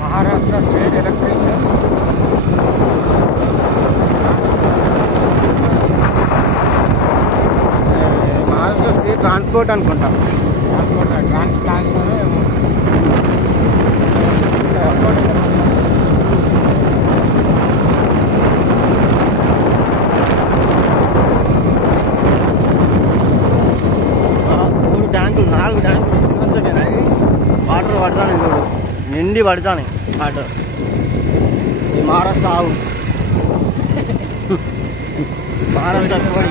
Maharashtra state electrician Maharashtra state transport అనుకుంటా. Transplants నాలుగు ట్యాంకులు శ్రీలంచకేనా వాటర్ పడతాను చూడు, నిండి పడతాను వాటర్. ఈ మహారాష్ట్ర ఆవు, మహారాష్ట్ర కోడి,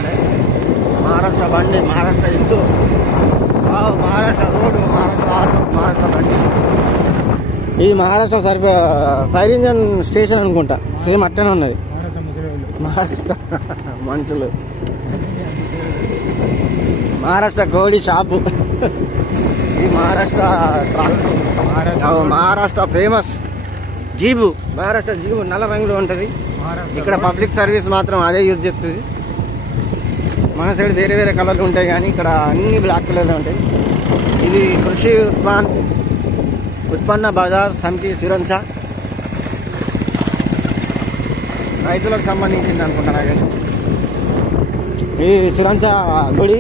మహారాష్ట్ర బండి, మహారాష్ట్ర ఎద్దు, మహారాష్ట్ర రోడ్డు, మహారాష్ట్ర ఆటో, మహారాష్ట్ర బండి. ఇది మహారాష్ట్ర ఫైర్ ఇంజన్ స్టేషన్ అనుకుంటా, సేమ్ అట్టనే ఉన్నది మహారాష్ట్ర మనుషులు. మహారాష్ట్ర కోడి షాపు, ఈ Maharashtra famous jeep, Maharashtra jeep నల్ల రంగులో ఉంటుంది. ఇక్కడ పబ్లిక్ సర్వీస్ మాత్రం అదే యూజ్ చేస్తుంది. మన సైడ్ వేరే వేరే కలర్లు ఉంటాయి కానీ ఇక్కడ అన్ని బ్లాక్ కలర్లు ఉంటాయి. ఇది కృషి ఉత్పన్న బజార్ సమితి సిరంచ, రైతులకు సంబంధించింది అనుకుంటున్నా. ఈ సిరంచ గుడి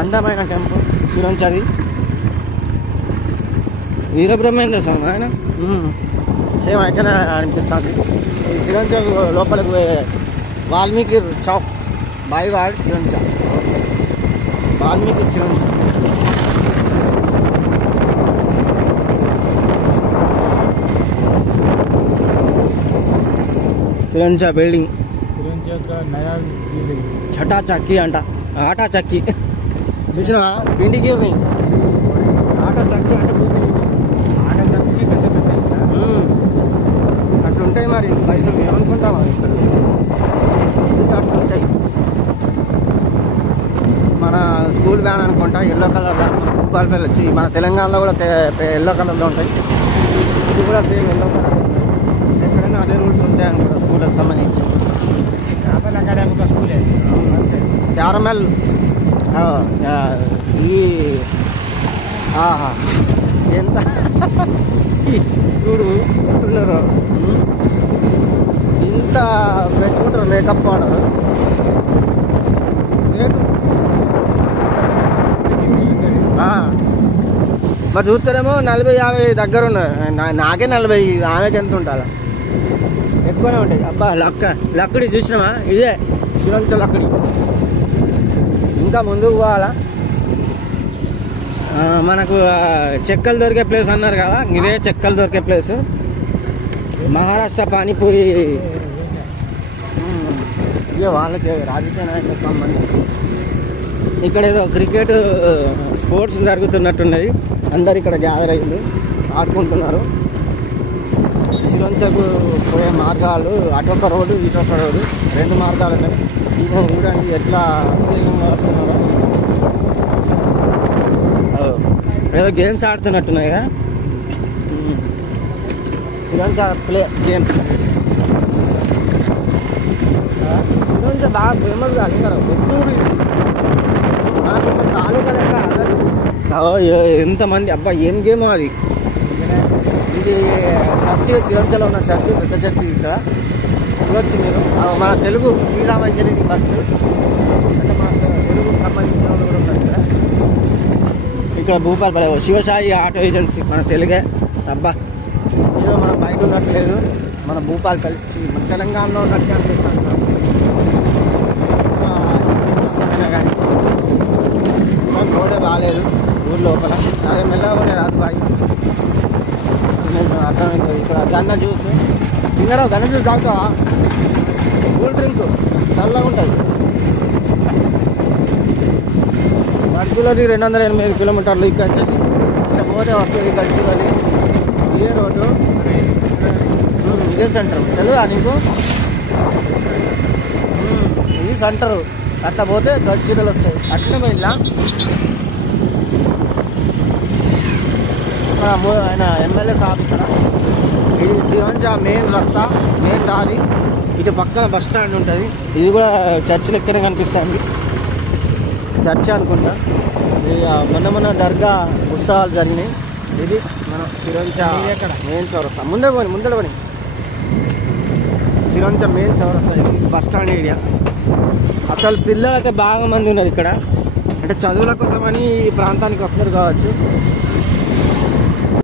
అందమైన టెంపుల్ సిరంచది. వీరబ్రహ్మేంద్ర స్వామి ఆయన సేమ్ అయితేనే అనిపిస్తుంది. ఈ సిరంచ లోపలికి పోయే వాల్మీకి చౌక్ బాయివాడ్ సిరంచ, వాల్మీకి సిరంచ. సిరంచ బిల్డింగ్ छटा चक्की अंट आटा चक्की చూసినా పిండికి ఆటా చక్కి అంటే ఆటా చక్కి అట్లుంటాయి. మరి పైసలు ఏమనుకుంటాం అది ఇక్కడ అట్లుంటాయి. మన స్కూల్ వ్యాన్ అనుకుంటా ఎల్లో కలర్ వ్యాన్, భూపాలపల్లి వచ్చి మన తెలంగాణలో కూడా ఎల్లో కలర్లో ఉంటాయి. ఇది కూడా సేమ్ ఎల్లో కలర్. ఎక్కడైనా అదే రూల్స్ ఉంటాయి అనుకుంటా స్కూల్కి సంబంధించి. అకాడమిక్ స్కూలే క్యారమెల్ ఈ ఎంత చూడు ఉంటున్నారు, ఇంత పెట్టుకుంటారు మేకప్ పౌడర్ రేటు. మరి చూస్తారేమో 40-50 దగ్గర ఉన్నాయి. నాకే 40, ఆమెకి ఎంత ఉంటుందా? ఎక్కువనే ఉంటాయి. అబ్బా లక్కడి చూసినామా? ఇదే సిరంచ లక్కడి. ఇంకా ముందుకు పోవాలా? మనకు చెక్కలు దొరికే ప్లేస్ అన్నారు కదా, ఇదే చెక్కలు దొరికే ప్లేస్. మహారాష్ట్ర పానీపూరి. ఇదే వాళ్ళకి రాజకీయ నాయకులకు సంబంధించి. ఇక్కడ ఏదో క్రికెట్ స్పోర్ట్స్ జరుగుతున్నట్టున్నది. అందరు ఇక్కడ గ్యాదర్ అయ్యింది, ఆడుకుంటున్నారు. సిరంచకు పోయే మార్గాలు అటొక రోడ్డు ఇటొక రోడ్డు, 2 మార్గాలు ఉన్నాయి. ఇదో చూడండి ఎట్లా అత్యధికంగా వస్తున్నారో. ఏదో గేమ్స్ ఆడుతున్నట్టున్నాయి కదా సిరంచ ప్లే గేమ్. సిరంచ బాగా ఫేమస్ కాదు కదా, కొత్తూరు నాకు ఒక తాలూకా లెక్క. ఎంతమంది అబ్బా ఏం గేమో అది. ఇది చర్చి, సిరంచలో ఉన్న చర్చి, పెద్ద చర్చి. ఇక్కడ చూడొచ్చు మీరు. మన తెలుగు శ్రీరామ ఇంజనీరింగ్ బస్సు అంటే మా తెలుగుకు సంబంధించిన వాళ్ళు కూడా ఉన్నారు ఇక్కడ. ఇక్కడ భూపాలపల్లి శివసాయి ఆటో ఏజెన్సీ, మన తెలుగే. అబ్బా ఏదో మనం బయట ఉన్నట్టు లేదు, మన భూపాలపల్లి మన తెలంగాణలో ఉన్నట్టు అనిపిస్తాను. కానీ రోడే బాగాలేదు ఊరు లోపల. అదే మెల్లగా రాదు బాయ్. అర్థమైంది. ఇక్కడ గన్న జ్యూస్ తిన్నారా? గన్న జ్యూస్ తాగుతావా? కూల్ డ్రింక్ చల్లగా ఉంటుంది. గడ్చులది 280 కిలోమీటర్లు ఇక్కడ వచ్చేది. ఇక్కడ పోతే వస్తుంది గడ్చులది. ఇదే రోడ్డు, ఇదే సెంటర్. తెలుసా నీకు? ఇది సెంటరు. అట్లా పోతే గడ్చులలు వస్తాయి. అట్లనే పోయిందా? ఆయన ఎమ్మెల్యే సాబ్ ఇక్కడ. ఇది సిరంచ మెయిన్ రస్తా, మెయిన్ దారి. ఇటు పక్కన బస్ స్టాండ్ ఉంటుంది. ఇది కూడా చర్చ్ లెక్కనే కనిపిస్తుంది, చర్చ్ అనుకుంటా. మొన్న దర్గా ఉత్సవాలు జరిగినాయి. ఇది మనం సిరంచ ఇది ఎక్కడ? మెయిన్ చౌరస్తా ముందర పని సిరంచ మెయిన్ చౌరస్తా ఇది బస్ స్టాండ్ ఏరియా. అసలు పిల్లలు అయితే బాగా మంది ఉన్నారు ఇక్కడ, అంటే చదువుల కోసమని ఈ ప్రాంతానికి వస్తారు కావచ్చు.